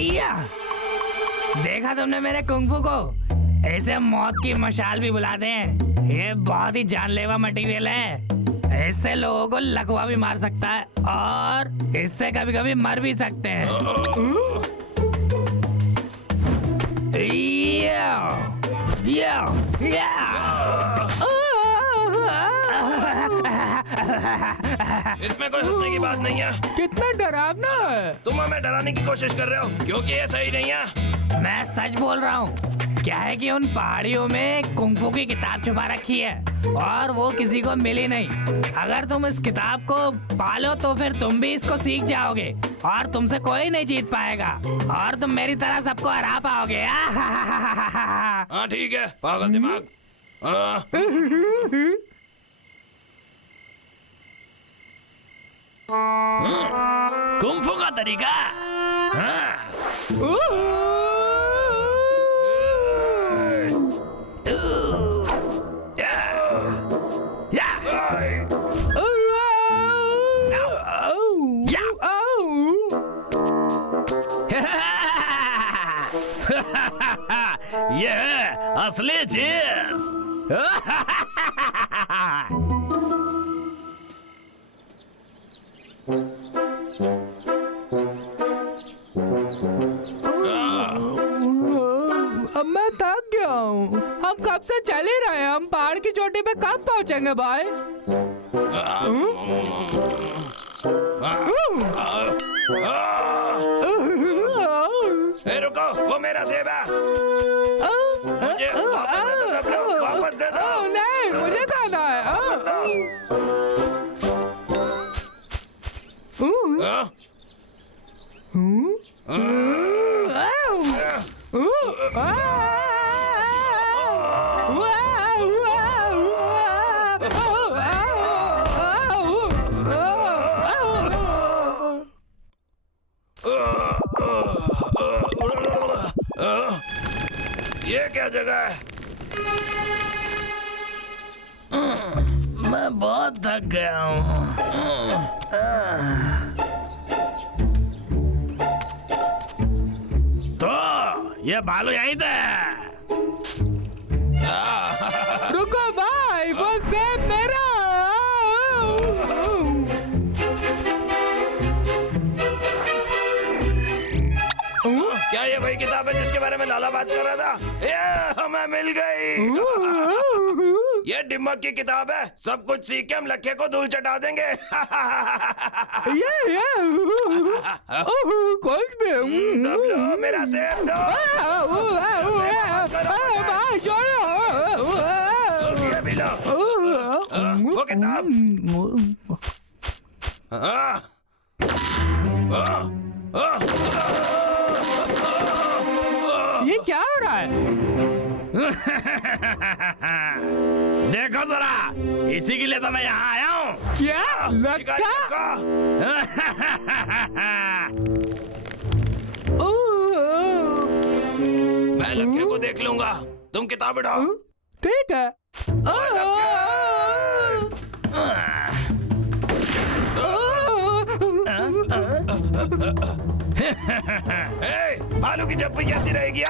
या देखा तुमने मेरे कुंफू को? ऐसे मौत की मशाल भी बुलाते हैं। ये बहुत ही जानलेवा मटेरियल है। इससे लोगों को लकवा भी मार सकता है और इससे कभी कभी मर भी सकते हैं। इसमें कोई हंसने की बात नहीं है। कितना डरावना है। तुम हमें डराने की कोशिश कर रहे हो क्योंकि ये सही नहीं है। मैं सच बोल रहा हूँ। क्या है कि उन पहाड़ियों में कुंफू की किताब छुपा रखी है और वो किसी को मिली नहीं। अगर तुम इस किताब को पालो तो फिर तुम भी इसको सीख जाओगे और तुमसे कोई नहीं जीत पाएगा और तुम मेरी तरह सबको हरा पाओगे। हाँ ठीक है, पागल दिमाग। कुंफू का तरीका। ये है असली चीज। अब मैं थक गया हूँ। हम कब से चल ही रहे हैं। हम पहाड़ की चोटी पे कब पहुँचेंगे भाई? रुको, वो मेरा सेब है। मुझे वापस दे दो। नहीं, मुझे खाना है। ये क्या जगह है? मैं बहुत थक गया हूँ। तो ये भालू यहीं थे। रुको भाई, वो सेब मेरा। क्या ये वही किताब है जिसके बारे में लाला बात कर रहा था? ये हमें मिल गई। ये डिम्मक की किताब है। सब कुछ सीख के हम लक्के को धूल चटा देंगे। ये कुछ भी। तब लो मेरा सेब दो। ये भी लो। वो किताब। ये क्या हो रहा है? देखो जरा, इसी के लिए तो मैं यहाँ आया हूँ। क्या लक्का? मैं लक्के को देख लूंगा, तुम किताब उठाओ। ठीक है। भालू की जप्पी कैसी रहेगी?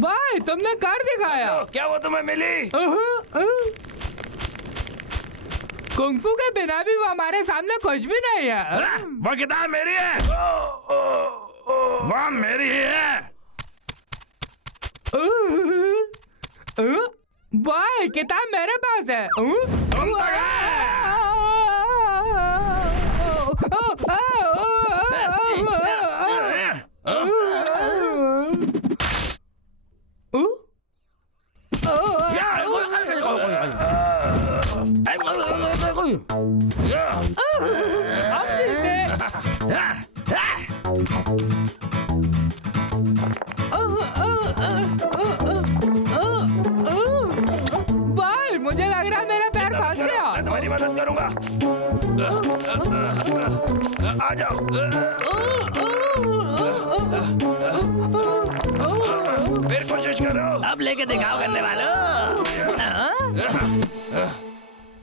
भाई तुमने कर दिखाया। क्या वो तुम्हें मिली? कुंफू के बिना भी वो हमारे सामने कुछ भी नहीं है। वो किताब मेरी है। वो मेरी ही है। भाई किताब मेरे पास है। तुम भाई मुझे लग रहा है मेरा पैर फंस गया। मैं तुम्हारी मदद करूंगा। आ जाओ। फिर कोशिश करो। अब लेके दिखाओ करने वालों।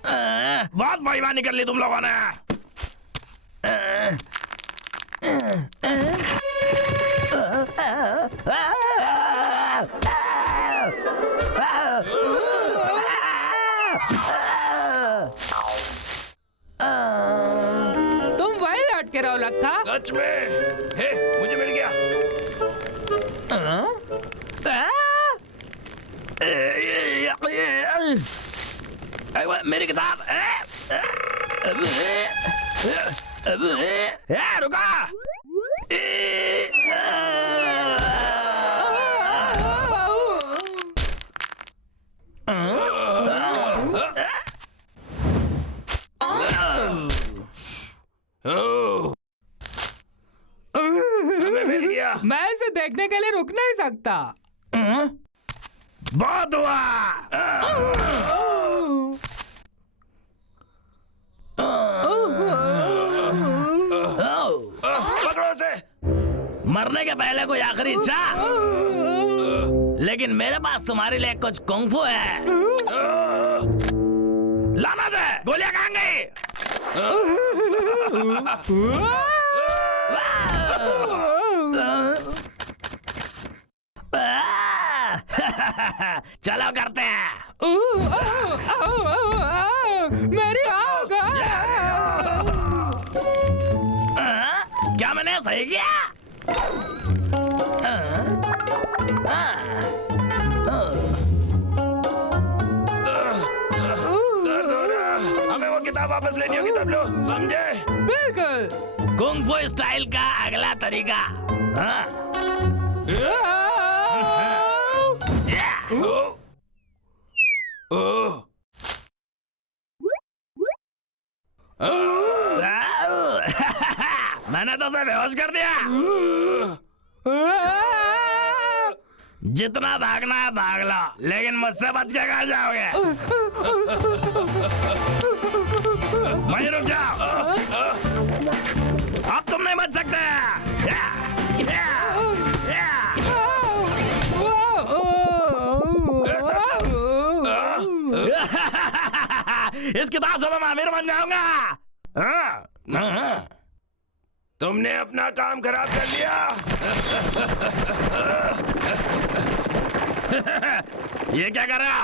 बहुत बेईमानी कर ली तुम लोगों ने। तुम वही लौट के रहो लगता। सच में? हे, मुझे मिल गया। मेरी किताब। रुका। हमें मिल गया। मैं इसे देखने के लिए रुक नहीं सकता। बहुत हुआ। पकड़ो उसे। मरने के पहले कोई आखिरी इच्छा? लेकिन मेरे पास तुम्हारे लिए कुछ कुंग-फू है। लाना दे। गोलियां कहाँ गई? चलो करते हैं। मेरी आग। क्या मैंने सही किया? दर्द हो रहा। हमें वो किताब वापस लेनी होगी तब लो, समझे? बिल्कुल। कुंग-फू स्टाइल का अगला तरीका। मैंने तो उसे बेहोश कर दिया। जितना भागना है भाग लो, लेकिन मुझसे बच के कहाँ जाओगे? वहीं रुक जाओ। अब तुम नहीं बच सकते। इस किताब से मैं अमीर बन जाऊंगा। तुमने अपना काम खराब कर लिया। ये क्या कर रहा?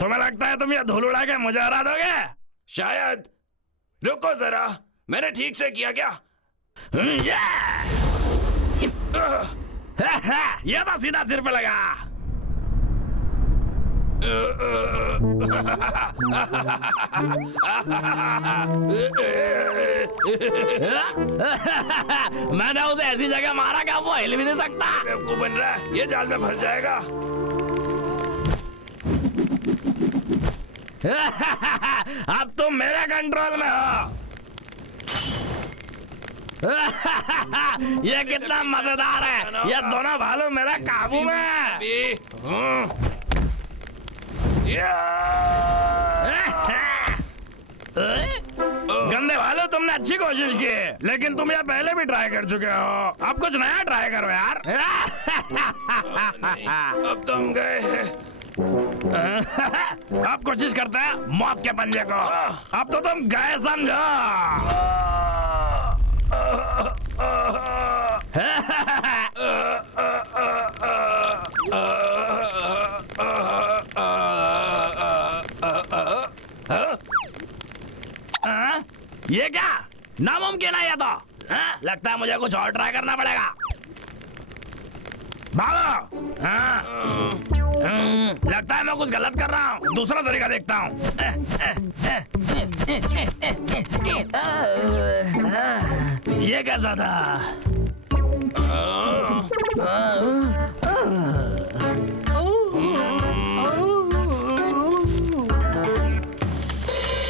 तुम्हें लगता है तुम ये धूल उड़ा के मुझे हरा दोगे? शायद। रुको जरा, मैंने ठीक से किया क्या? ये बस सीधा सिर पे लगा। मैंने उसे ऐसी जगह मारा कि वो हिल भी नहीं सकता। बेवकूफ बन रहा है, ये जाल में फंस जाएगा। अब तुम मेरे कंट्रोल में हो। ये कितना मजेदार है। ये दोनों भालू मेरे काबू में है। गंदे भालू, तुमने अच्छी कोशिश की, लेकिन तुम ये पहले भी ट्राई कर चुके हो। अब कुछ नया ट्राई करो यार। अब तुम गए हैं। अब कोशिश करते हैं मौत के पंजे को। अब तो तुम गए समझो। ये क्या? नामुमकिन है ये तो। लगता है मुझे कुछ और ट्राई करना पड़ेगा। भागो। लगता है मैं कुछ गलत कर रहा हूँ। दूसरा तरीका देखता हूँ। ये कैसा था?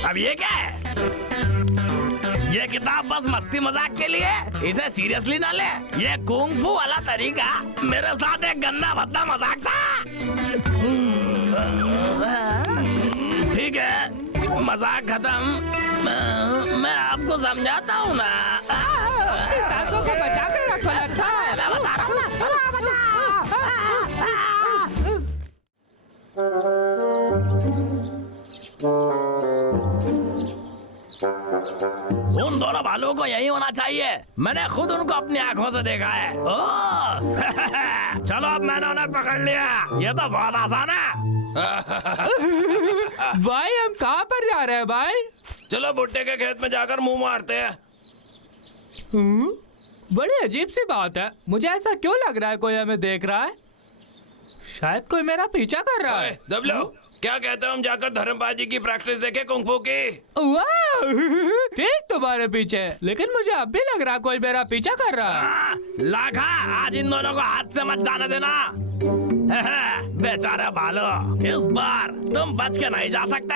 अब ये क्या है? ये किताब बस मस्ती मजाक के लिए, इसे सीरियसली ना ले। ये कुंग-फू वाला तरीका मेरे साथ एक गंदा भद्दा मजाक था। ठीक है, मजाक खत्म। मैं आपको समझाता हूँ ना। सांसों को बचा के रखो लगता है। मैं बता रहा हूँ ना। Thank you. उन दोनों भालुओं को यही होना चाहिए। मैंने खुद उनको अपनी आंखों से देखा है। ओह! चलो अब मैंने उन्हें पकड़ लिया। ये तो बहुत आसान है। भाई हम कहाँ पर जा रहे हैं भाई? चलो भुट्टे के खेत में जाकर मुंह मारते हैं। बड़ी अजीब सी बात है, मुझे ऐसा क्यों लग रहा है कोई हमें देख रहा है? शायद कोई मेरा पीछा कर रहा है। दबलो, क्या कहते हो हम जाकर धर्मपाल जी की प्रैक्टिस देखें कुंग-फू की? वाह! ठीक तुम्हारे पीछे, लेकिन मुझे अब भी लग रहा कोई मेरा पीछा कर रहा है। लाखा, आज इन दोनों को हाथ से मत जाने देना। बेचारे भालू, इस बार तुम बच के नहीं जा सकते।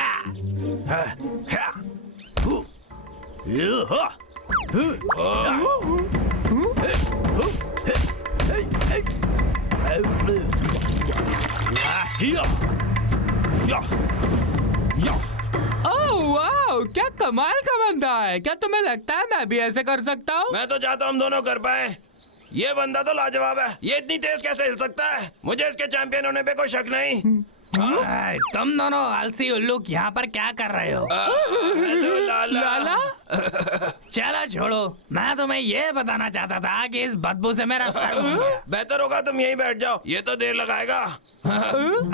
ओह वाह, क्या कमाल का बंदा है। क्या तुम्हें लगता है मैं भी ऐसे कर सकता हूँ? मैं तो चाहता हूँ हम दोनों कर पाए। ये बंदा तो लाजवाब है। ये इतनी तेज कैसे हिल सकता है? मुझे इसके चैंपियन होने पे कोई शक नहीं। तुम दोनों आलसी उल्लू यहाँ पर क्या कर रहे हो? हेलो लाला। लाला? चलो छोड़ो, मैं तुम्हें ये बताना चाहता था कि इस बदबू से मेरा सर घूम गया। बेहतर होगा तुम यहीं बैठ जाओ, ये तो देर लगाएगा।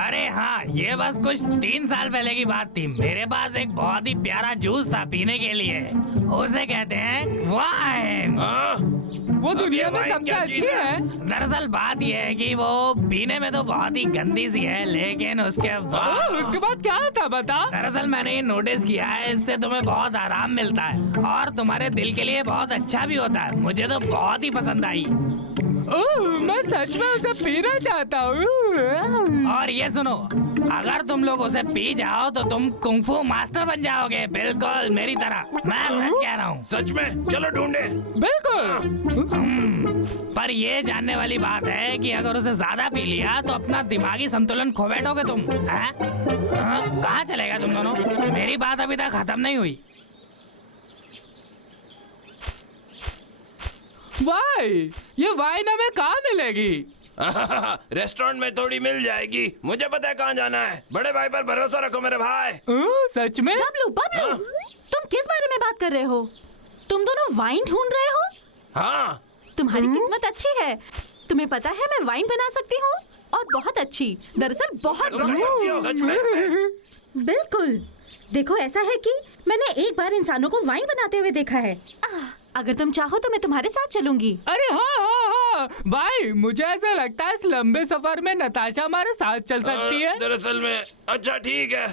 अरे हाँ, ये बस कुछ 3 साल पहले की बात थी। मेरे पास एक बहुत ही प्यारा जूस था पीने के लिए। उसे कहते हैं वाइन। हाँ? वो अब दुनिया ये में वाइन सबसे क्या अच्छी चीज़ है? है। दरअसल बात ये है कि वो पीने में तो बहुत ही गंदी सी है, लेकिन उसके बाद क्या था बता? दरअसल मैंने ये नोटिस किया है, इससे तुम्हें बहुत आराम मिलता है और तुम्हारे दिल के लिए बहुत अच्छा भी होता है। मुझे तो बहुत ही पसंद आई। मैं सच में उसे पीना चाहता हूँ। और ये सुनो, अगर तुम लोग उसे पी जाओ तो तुम कुंग-फू मास्टर बन जाओगे, बिल्कुल मेरी तरह। मैं सच कह रहा हूँ। सच में? चलो ढूंढे। बिल्कुल। पर ये जानने वाली बात है कि अगर उसे ज्यादा पी लिया तो अपना दिमागी संतुलन खो बैठोगे तुम। हैं? कहाँ चलेगा तुम दोनों? मेरी बात अभी तक खत्म नहीं हुई। भाई, ये वाइन हमें कहाँ मिलेगी? रेस्टोरेंट में थोड़ी मिल जाएगी। मुझे पता है कहाँ जाना है। बड़े भाई पर भरोसा रखो मेरे भाई। सच में? बबलू, बबलू, तुम किस बारे में बात कर रहे हो? तुम दोनों वाइन ढूंढ रहे हो? हाँ। तुम्हारी किस्मत अच्छी है। तुम्हें पता है मैं वाइन बना सकती हूँ, और बहुत अच्छी। दरअसल बहुत तुम सच्ची हो, सच में? बिल्कुल। देखो, ऐसा है कि मैंने एक बार इंसानों को वाइन बनाते हुए देखा है। अगर तुम चाहो तो मैं तुम्हारे साथ चलूंगी। अरे हाँ, भाई मुझे ऐसा लगता है इस लंबे सफर में नताशा हमारे साथ चल सकती है। दरअसल में अच्छा ठीक है।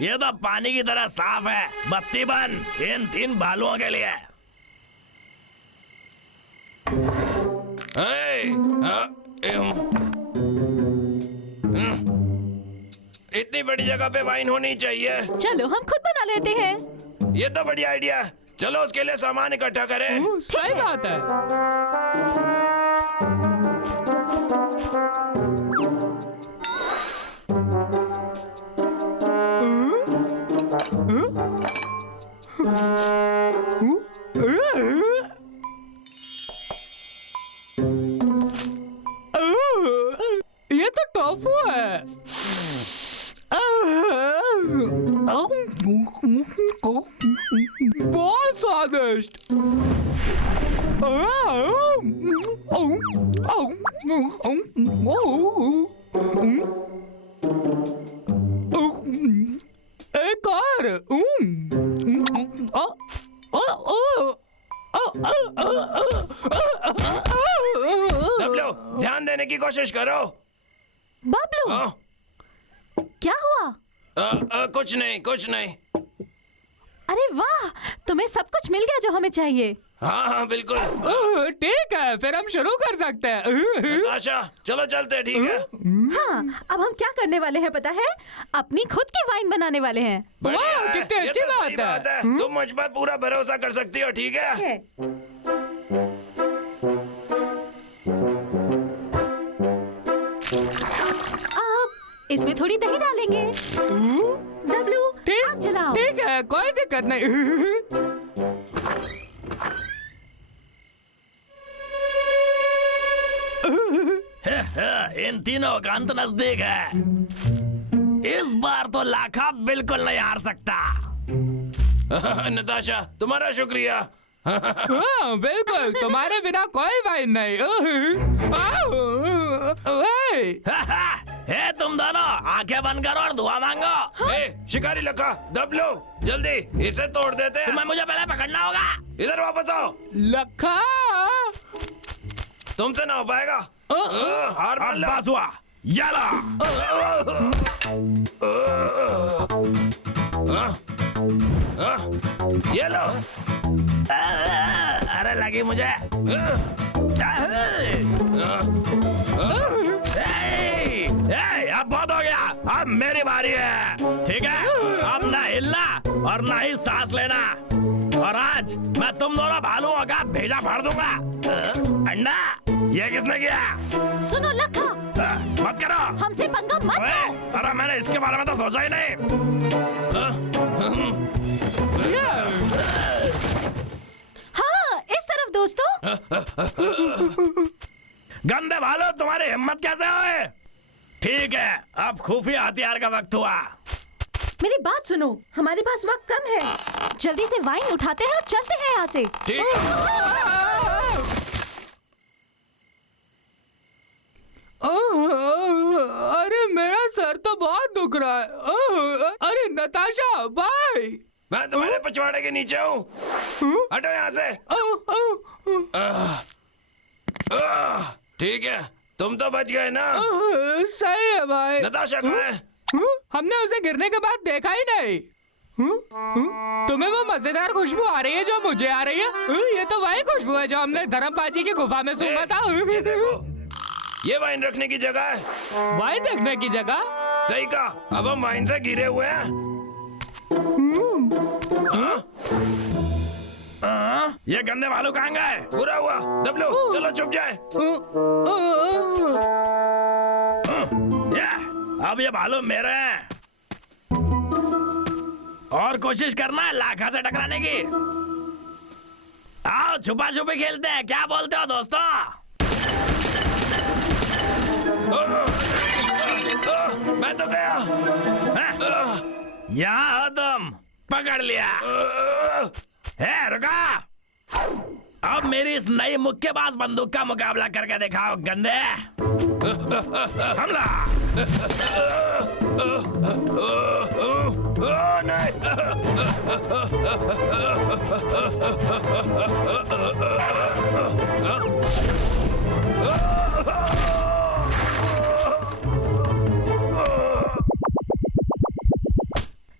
ये तो पानी की तरह साफ है। बत्ती बंद इन 3 भालुओं के लिए। इतनी बड़ी जगह पे वाइन होनी चाहिए। चलो हम खुद बना लेते हैं। ये तो बढ़िया आइडिया है। चलो उसके लिए सामान इकट्ठा करें। सही बात है। ये तो टोफू है। बहुत स्वादिष्ट। एक और। दबलो, ध्यान देने की कोशिश करो। बबलू, हाँ? क्या हुआ? कुछ नहीं, कुछ नहीं। अरे वाह, तुम्हें सब कुछ मिल गया जो हमें चाहिए। हाँ हाँ बिल्कुल। ठीक है, फिर हम शुरू कर सकते हैं। नताशा, चलो चलते हैं, ठीक है? हाँ, अब हम क्या करने वाले हैं पता है? अपनी खुद की वाइन बनाने वाले हैं। बढ़िया वाह, है। कितनी ये अच्छी तो सही बात है। तुम मुझ पर पूरा भरोसा कर सकती हो, ठीक है? है। अब इसमें थोड़ी दही डालेंगे। डब्लू, आग जलाओ। ठीक है, कोई दिक्कत नहीं। इन तीनों का अंत नजदीक है। इस बार तो लाखा बिल्कुल नहीं हार सकता। नताशा, तुम्हारा शुक्रिया। हाँ, बिल्कुल, तुम्हारे बिना कोई वाइन नहीं। हे तुम दोनों आंखें बंद करो और दुआ मांगो। शिकारी लखा, दब लो, जल्दी इसे तोड़ देते हैं। तुम्हें मुझे पहले पकड़ना होगा। इधर वापस आओ। लखा, तुमसे ना हो पाएगा। हार मान लो। बस हुआ, याला। ये लो। अरे लगी मुझे। अब बहुत हो गया, अब मेरी बारी है। ठीक है, अब ना हिलना और ना ही सांस लेना। और आज मैं तुम दोनों भालुओं का भेजा फाड़ दूंगा। अंडा, ये किसने किया? सुनो लखा, मत करो। हमसे पंगा मत लो। अरे मैंने इसके बारे में तो सोचा ही नहीं। हाँ, इस तरफ दोस्तों। गंदे भालू, तुम्हारी हिम्मत कैसे हुई? ठीक है, अब खुफिया हथियार का वक्त हुआ। मेरी बात सुनो, हमारे पास वक्त कम है। जल्दी से वाइन उठाते हैं और चलते हैं यहाँ से। ठीक। अरे मेरा सर तो बहुत दुख रहा है। अरे नताशा भाई, मैं तुम्हारे पिछवाड़े के नीचे हूँ। हटो यहाँ से। ठीक है, तुम तो बच गए ना। सही है भाई। नताशा कहाँ है? हमने उसे गिरने के बाद देखा ही नहीं। तुम्हें वो मजेदार खुशबू आ रही है जो मुझे आ रही है? ये तो वही खुशबू है जो हमने धर्मपाजी की गुफा में सूंघा था। ये देखो, ये वाइन रखने की जगह है। वाइन रखने की जगह? सही कहा, अब हम वाइन से घिरे हुए हैं। ये गंदे भालू कहाँ गए? बुरा हुआ, दब लो, चलो छुप जाए। अब ये भालू मेरे हैं। और कोशिश करना है लाखा से टकराने की। आओ छुपा छुपी खेलते हैं, क्या बोलते हो दोस्तों? मैं तो गया। यहाँ हो तुम, पकड़ लिया। रुका, अब मेरी इस नई मुक्केबाज बंदूक का मुकाबला करके दिखाओ गंदे। हमला। नहीं।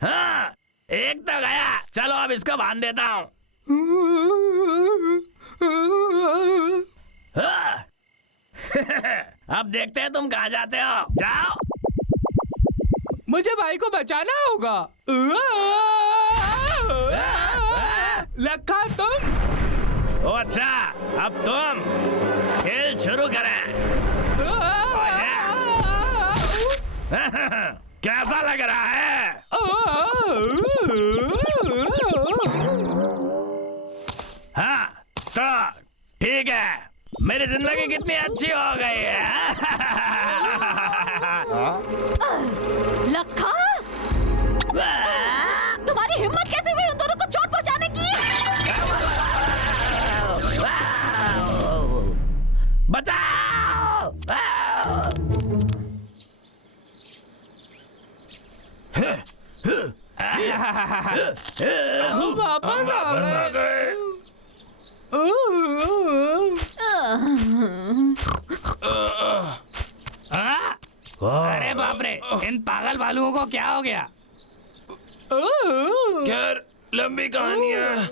हाँ, एक तो गया। चलो अब इसको बांध देता हूँ। अब देखते हैं तुम कहाँ जाते हो। जाओ। मुझे भाई को बचाना होगा। लखा तुम? ओ अच्छा, अब तुम खेल शुरू करें। कैसा लग रहा है? हाँ, तो ठीक है, मेरी जिंदगी कितनी अच्छी हो गई है। लखा, तुम्हारी हिम्मत कैसे हुई उन दोनों को चोट पहुंचाने की? बचाओ! वापस आ गए। अरे बाप रे, इन पागल भालुओं को क्या हो गया? खैर, लंबी कहानी है।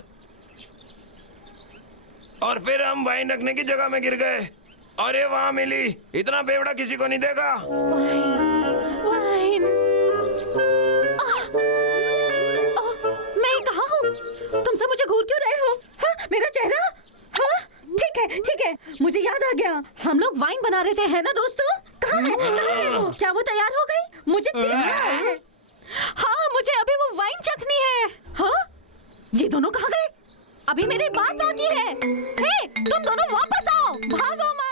और फिर हम वाइन रखने की जगह में गिर गए और ये वहां मिली। इतना बेवड़ा किसी को नहीं देखा। वाइन। मैं कहाँ हूँ? तुम सब मुझे घूर क्यों रहे हो? हाँ, मेरा चेहरा? हाँ, ठीक है, ठीक है, मुझे याद आ गया। हम लोग वाइन बना रहे थे, है ना दोस्तों? कहाँ है? कहाँ है वो? क्या वो तैयार हो गई? मुझे देखना है। हाँ, मुझे अभी वो वाइन चखनी है। हाँ, ये दोनों कहाँ गए? अभी मेरी बात बाकी है। हे, तुम दोनों वापस आओ, भागो मत।